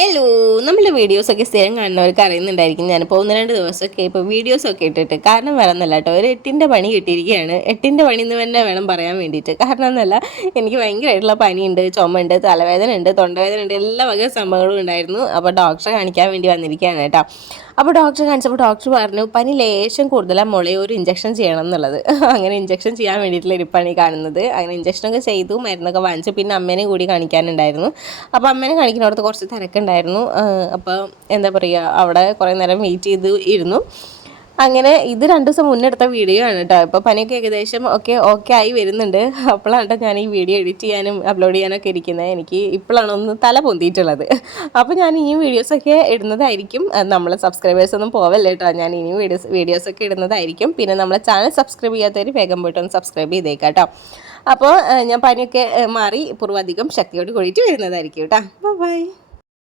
Hello, നമ്മളെ വീഡിയോസൊക്കെ സ്ഥിരം കാണുന്നവർക്ക് അറിയുന്നുണ്ടായിരിക്കും. ഞാനിപ്പോൾ 1-2 ദിവസമൊക്കെ ഇപ്പോൾ വീഡിയോസൊക്കെ ഇട്ടിട്ട് കാരണം വേറെ ഒന്നല്ല കേട്ടോ, ഒരു 8ൻ്റെ പണി കിട്ടിയിരിക്കുകയാണ്. 8ൻ്റെ പണി എന്ന് തന്നെ വേണം പറയാൻ വേണ്ടിയിട്ട്. കാരണം എന്നല്ല, എനിക്ക് ഭയങ്കരമായിട്ടുള്ള പനിയുണ്ട്, ചുമയുണ്ട്, തലവേദന ഉണ്ട്, തൊണ്ടവേദന ഉണ്ട്, എല്ലാ വക സംഭവങ്ങളും ഉണ്ടായിരുന്നു. അപ്പോൾ ഡോക്ടറെ കാണിക്കാൻ വേണ്ടി വന്നിരിക്കുകയാണ് കേട്ടോ. അപ്പോൾ ഡോക്ടറെ കാണിച്ചപ്പോൾ ഡോക്ടർ പറഞ്ഞു പനി ലേശം കൂടുതലാണ് മോളെ, ഒരു ഇഞ്ചക്ഷൻ ചെയ്യണം എന്നുള്ളത്. അങ്ങനെ ഇഞ്ചക്ഷൻ ചെയ്യാൻ വേണ്ടിയിട്ടുള്ള ഇരിപ്പാണ് ഈ കാണുന്നത്. അങ്ങനെ ഇഞ്ചക്ഷനൊക്കെ ചെയ്തു, മരുന്നൊക്കെ വാങ്ങിച്ചു. പിന്നെ അമ്മേനെ കൂടി കാണിക്കാനുണ്ടായിരുന്നു. അപ്പോൾ അമ്മേനെ കാണിക്കുന്നിടത്ത് കുറച്ച് തിരക്കുണ്ടായിരുന്നു. അപ്പോൾ എന്താ പറയുക, അവിടെ കുറേ നേരം വെയിറ്റ് ചെയ്ത് ഇരുന്നു. അങ്ങനെ ഇത് 2 ദിവസം മുന്നേ എടുത്ത വീഡിയോ ആണ് കേട്ടോ. ഇപ്പോൾ പനിയൊക്കെ ഏകദേശം ഓക്കെ ആയി വരുന്നുണ്ട്. അപ്പോഴാണ് കേട്ടോ ഞാൻ ഈ വീഡിയോ എഡിറ്റ് ചെയ്യാനും അപ്ലോഡ് ചെയ്യാനൊക്കെ ഇരിക്കുന്നത്. എനിക്ക് ഇപ്പോഴാണ് ഒന്ന് തല പൊന്തിയിട്ടുള്ളത്. അപ്പോൾ ഞാൻ ഇനിയും വീഡിയോസൊക്കെ ഇടുന്നതായിരിക്കും. നമ്മളെ സബ്സ്ക്രൈബേഴ്സൊന്നും പോവല്ലേ കേട്ടോ, ഞാൻ ഇനിയും വീഡിയോസൊക്കെ ഇടുന്നതായിരിക്കും. പിന്നെ നമ്മളെ ചാനൽ സബ്സ്ക്രൈബ് ചെയ്യാത്തവർ വേഗം പോയിട്ടൊന്ന് സബ്സ്ക്രൈബ് ചെയ്തേക്കാം കേട്ടോ. അപ്പോൾ ഞാൻ പനിയൊക്കെ മാറി പൂർവ്വധികം ശക്തിയോട് കൂടിയിട്ട് വരുന്നതായിരിക്കും കേട്ടോ. ബൈ.